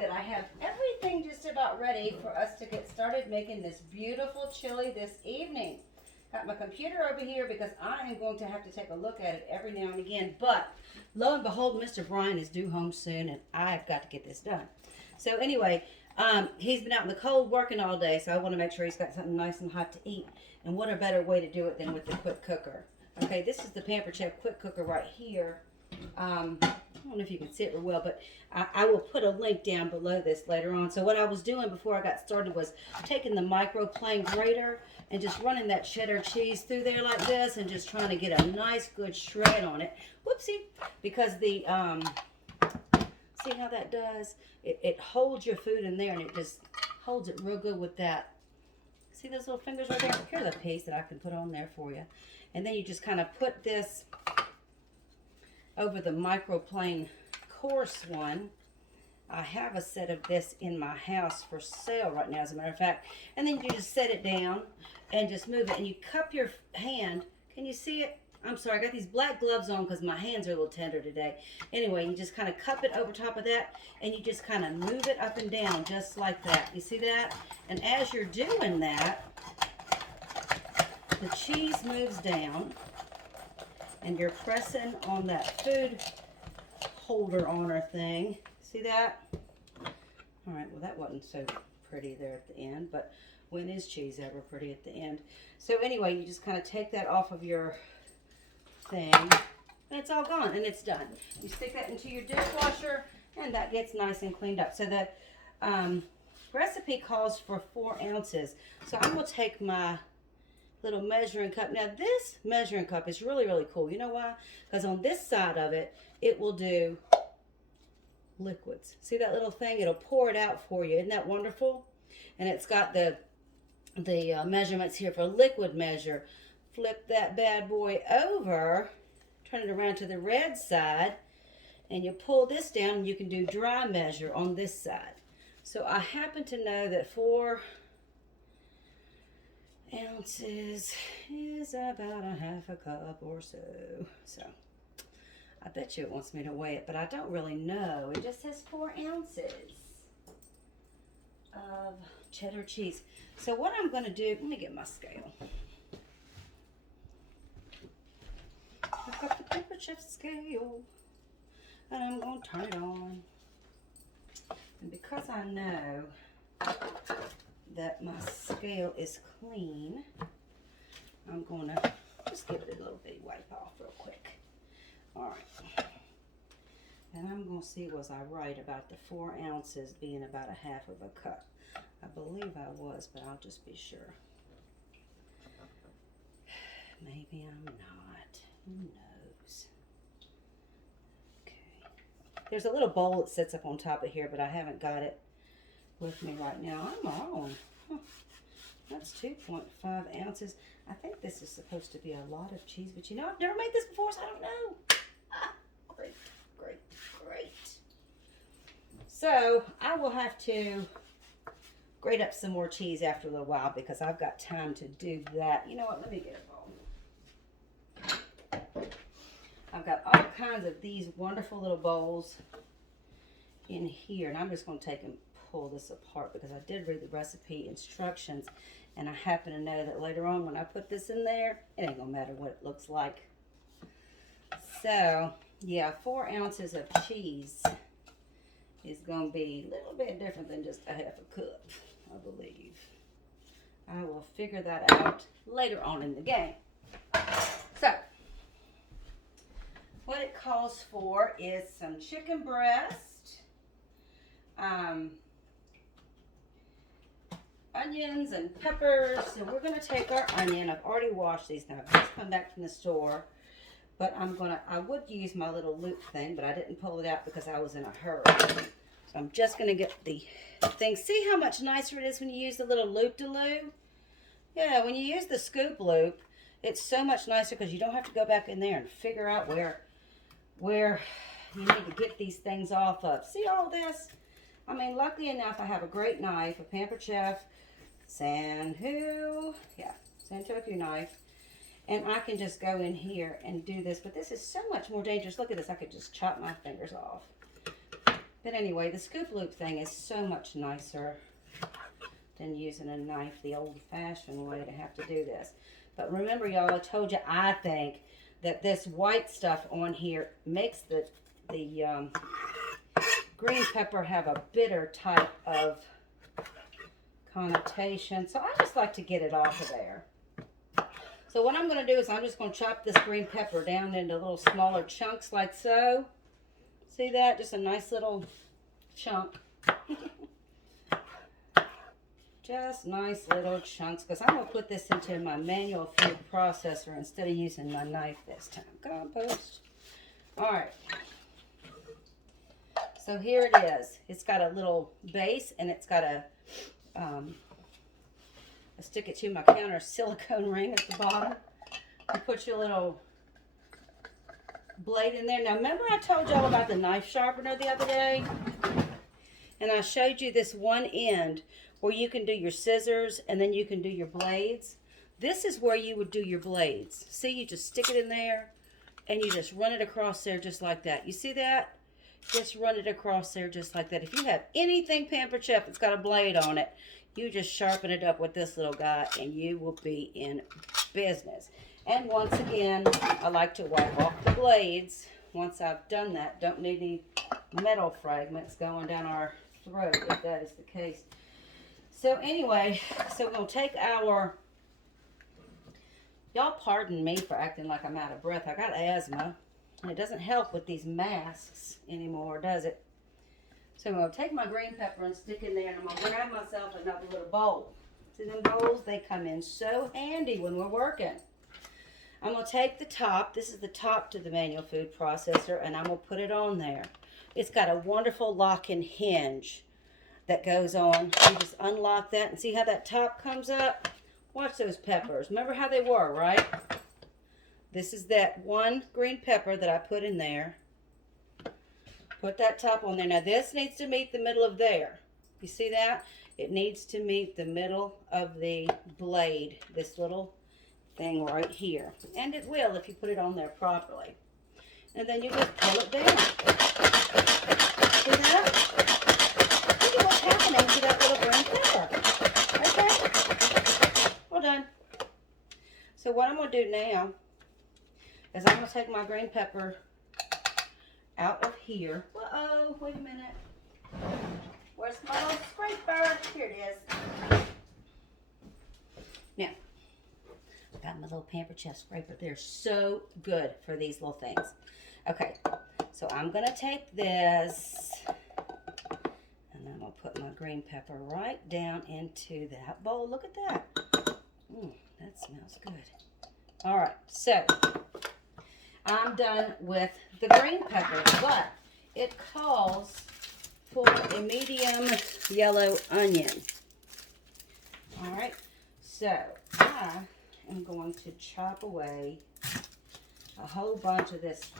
that I have everything just about ready for us to get started making this beautiful chili this evening. Got my computer over here because I am going to have to take a look at it every now and again. But lo and behold, Mr. Brian is due home soon, and I've got to get this done. So anyway, he's been out in the cold working all day, so I want to make sure he's got something nice and hot to eat. And what a better way to do it than with the quick cooker. Okay, this is the Pampered Chef quick cooker right here. I don't know if you can see it real well, but I will put a link down below this later on. So what I was doing before I got started was taking the microplane grater and just running that cheddar cheese through there like this and just trying to get a nice good shred on it. Whoopsie. Because the, see how that does? It holds your food in there and it just holds it real good with that. See those little fingers right there? Here's a piece that I can put on there for you. And then you just kind of put this over the microplane coarse one. I have a set of this in my house for sale right now, as a matter of fact. And then you just set it down and just move it. And you cup your hand. Can you see it? I'm sorry, I got these black gloves on because my hands are a little tender today. Anyway, you just kind of cup it over top of that, and you just kind of move it up and down just like that. You see that? And as you're doing that, the cheese moves down, and you're pressing on that food holder honor thing. See that? All right, well, that wasn't so pretty there at the end, but when is cheese ever pretty at the end? So anyway, you just kind of take that off of your thing, and it's all gone, and it's done. You stick that into your dishwasher, and that gets nice and cleaned up. So the recipe calls for 4 ounces. So I'm going to take my little measuring cup. Now, this measuring cup is really, really cool. You know why? Because on this side of it, it will do liquids. See that little thing? It'll pour it out for you. Isn't that wonderful? And it's got the measurements here for liquid measure. Flip that bad boy over, turn it around to the red side, and you pull this down and you can do dry measure on this side. So I happen to know that 4 ounces is about a half a cup or so. So I bet you it wants me to weigh it, but I don't really know. It just says 4 ounces of cheddar cheese. So what I'm going to do, let me get my scale. I've got the Pampered Chef scale, and I'm going to turn it on. And because I know that my scale is clean, I'm going to just give it a little bitty wipe off real quick. All right. And I'm going to see, was I right about the 4 ounces being about a half of a cup? I believe I was, but I'll just be sure. Maybe I'm not. Who knows? Okay. There's a little bowl that sits up on top of here, but I haven't got it with me right now. I'm wrong. Huh. That's 2.5 ounces. I think this is supposed to be a lot of cheese, but you know, I've never made this before, so I don't know. Ah, great, great, great. So I will have to grate up some more cheese after a little while because I've got time to do that. You know what? Let me get a bowl. I've got all kinds of these wonderful little bowls in here, and I'm just going to take and pull this apart because I did read the recipe instructions, and I happen to know that later on when I put this in there, it ain't going to matter what it looks like. So, yeah, 4 ounces of cheese is going to be a little bit different than just a half a cup, I believe. I will figure that out later on in the game. So, what it calls for is some chicken breast, onions and peppers. So we're going to take our onion. I've already washed these now. I've just come back from the store. But I would use my little loop thing, but I didn't pull it out because I was in a hurry. So I'm just going to get the thing. See how much nicer it is when you use the little loop-de-loop? Yeah, when you use the scoop loop, it's so much nicer because you don't have to go back in there and figure out where you need to get these things off of. See all this? I mean, luckily enough, I have a great knife, a Pampered Chef Sanhu, yeah, Santoku knife. And I can just go in here and do this. But this is so much more dangerous. Look at this. I could just chop my fingers off. But anyway, the scoop loop thing is so much nicer than using a knife the old-fashioned way to have to do this. But remember, y'all, I told you I think that this white stuff on here makes the green pepper have a bitter type of connotation. So I just like to get it off of there. So what I'm going to do is I'm just going to chop this green pepper down into little smaller chunks like so. See that? Just a nice little chunk. Just nice little chunks, because I'm going to put this into my manual food processor instead of using my knife this time. Compost. All right. So here it is. It's got a little base, and it's got a, I stick it to my counter silicone ring at the bottom. You put your little blade in there. Now, remember I told y'all about the knife sharpener the other day? And I showed you this one end where you can do your scissors and then you can do your blades. This is where you would do your blades. See, you just stick it in there and you just run it across there just like that. You see that? Just run it across there just like that. If you have anything Pampered Chef that's got a blade on it, you just sharpen it up with this little guy and you will be in business. And once again, I like to wipe off the blades. Once I've done that, don't need any metal fragments going down our throat if that is the case. So anyway, so we're going to take our, y'all pardon me for acting like I'm out of breath. I got asthma, and it doesn't help with these masks anymore, does it? So I'm going to take my green pepper and stick in there, and I'm going to grab myself another little bowl. See them bowls? They come in so handy when we're working. I'm going to take the top. This is the top to the manual food processor, and I'm going to put it on there. It's got a wonderful lock and hinge that goes on. You just unlock that and see how that top comes up? Watch those peppers. Remember how they were, right? This is that one green pepper that I put in there. Put that top on there. Now this needs to meet the middle of there. You see that? It needs to meet the middle of the blade. This little thing right here. And it will if you put it on there properly. And then you just pull it down. See that? Look at what's happening to that little green pepper. Okay. Well done. So what I'm going to do now is I'm going to take my green pepper out of here. Uh-oh, wait a minute. Where's my little scraper? Here it is. Now, I've got my little Pampered Chef scraper. They're so good for these little things. Okay, so I'm going to take this and I'm going to put my green pepper right down into that bowl. Look at that. That smells good. All right, so I'm done with the green pepper, but it calls for a medium yellow onion. All right, so I am going to chop away a whole bunch of this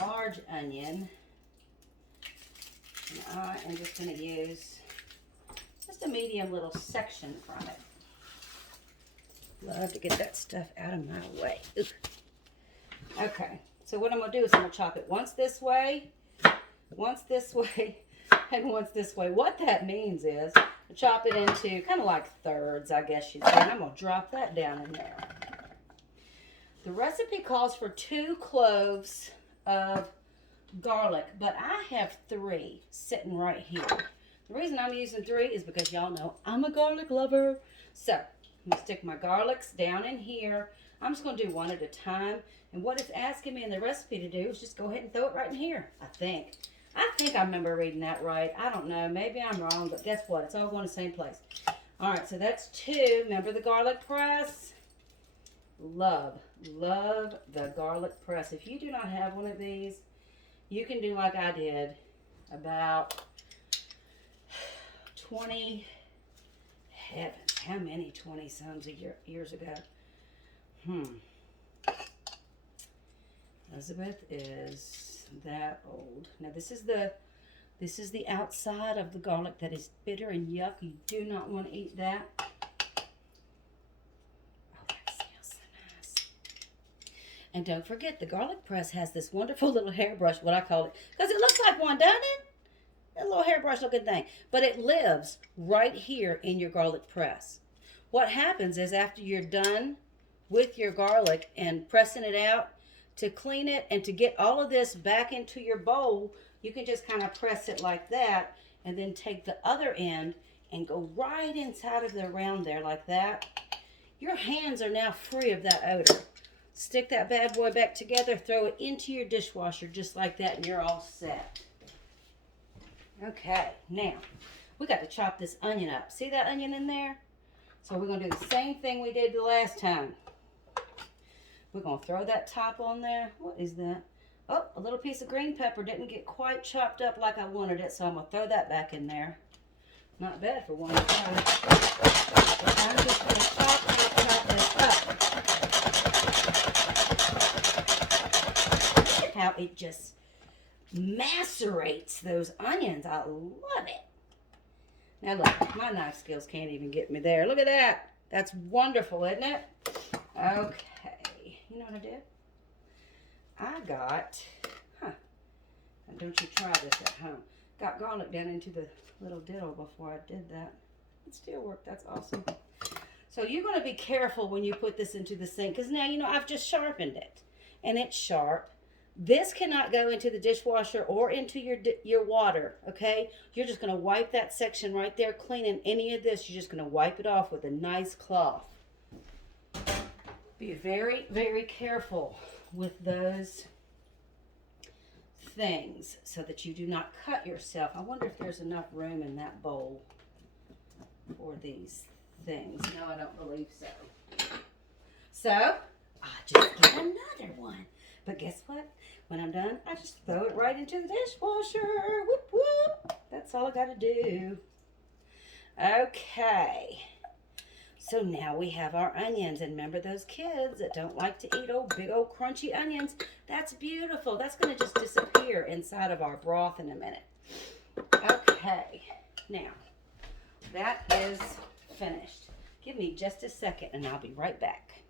large onion. And I am just going to use just a medium little section from it. Love to get that stuff out of my way. Ooh. Okay, so what I'm going to do is I'm going to chop it once this way, and once this way. What that means is chop it into kind of like thirds, I guess you'd say. And I'm going to drop that down in there. The recipe calls for 2 cloves of garlic, but I have 3 sitting right here. The reason I'm using 3 is because y'all know I'm a garlic lover. So I'm going to stick my garlics down in here. I'm just going to do one at a time. And what it's asking me in the recipe to do is just go ahead and throw it right in here, I think. I remember reading that right. I don't know. Maybe I'm wrong, but guess what? It's all going to the same place. All right, so that's 2. Remember the garlic press? Love the garlic press. If you do not have one of these, you can do like I did about 20, heavens, how many 20-some years ago? Elizabeth is that old. Now this is the outside of the garlic that is bitter and yuck. You do not want to eat that. Oh, that smells so nice. And don't forget, the garlic press has this wonderful little hairbrush, what I call it, because it looks like one, doesn't it? A little hairbrush, no good thing. But it lives right here in your garlic press. What happens is after you're done with your garlic and pressing it out, to clean it and to get all of this back into your bowl, you can just kind of press it like that and then take the other end and go right inside of the around there like that. Your hands are now free of that odor. Stick that bad boy back together, throw it into your dishwasher just like that, and you're all set. Okay, now we got to chop this onion up. See that onion in there? So we're going to do the same thing we did the last time. We're going to throw that top on there. What is that? Oh, a little piece of green pepper didn't get quite chopped up like I wanted it, so I'm going to throw that back in there. Not bad for one time. I'm just going to chop this up. Look how it just macerates those onions. I love it. Now look, my knife skills can't even get me there. Look at that. That's wonderful, isn't it? Okay. You know what I did? I got, don't you try this at home. Got garlic down into the little diddle before I did that. It still worked. That's awesome. So you're going to be careful when you put this into the sink, because now, you know, I've just sharpened it and it's sharp. This cannot go into the dishwasher or into your water, okay? You're just going to wipe that section right there, cleaning any of this. You're just going to wipe it off with a nice cloth. Be very, very careful with those things so that you do not cut yourself. I wonder if there's enough room in that bowl for these things. No, I don't believe so. So, I'll just get another one. But guess what? When I'm done, I just throw it right into the dishwasher. Whoop, whoop. That's all I got to do. Okay. So now we have our onions. And remember those kids that don't like to eat big old crunchy onions? That's beautiful. That's going to just disappear inside of our broth in a minute. Okay. Now, that is finished. Give me just a second and I'll be right back.